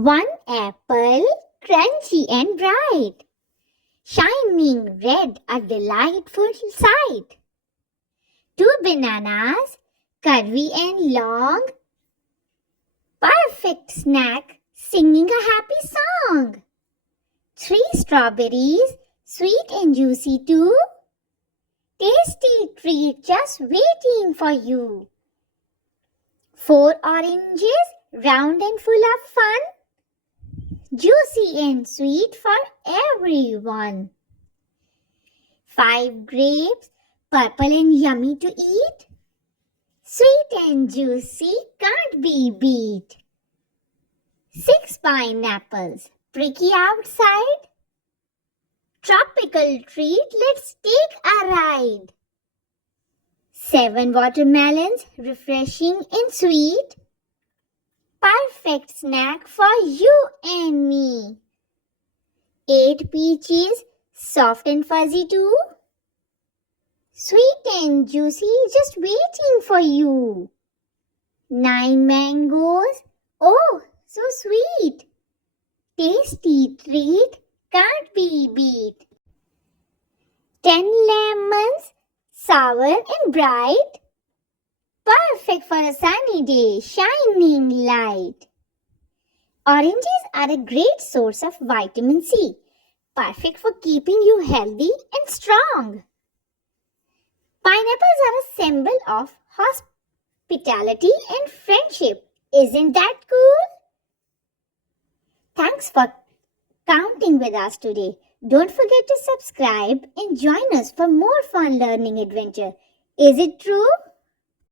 One apple, crunchy and bright, shining red, a delightful sight. Two bananas, curvy and long, perfect snack, singing a happy song. Three strawberries, sweet and juicy too, tasty treat just waiting for you. Four oranges, round and full of fun, juicy and sweet for everyone. Five grapes, purple and yummy to eat, sweet and juicy, can't be beat. Six pineapples, pricky outside, tropical treat, let's take a ride. Seven watermelons, refreshing and sweet, perfect snack for you and me. Eight peaches, soft and fuzzy too, sweet and juicy, just waiting for you. Nine mangoes, oh, so sweet, tasty treat, can't be beat. 10 lemons, sour and bright, perfect for a sunny day, shining light. Oranges are a great source of vitamin C, perfect for keeping you healthy and strong. Pineapples are a symbol of hospitality and friendship. Isn't that cool? Thanks for counting with us today. Don't forget to subscribe and join us for more fun learning adventure. Is it true?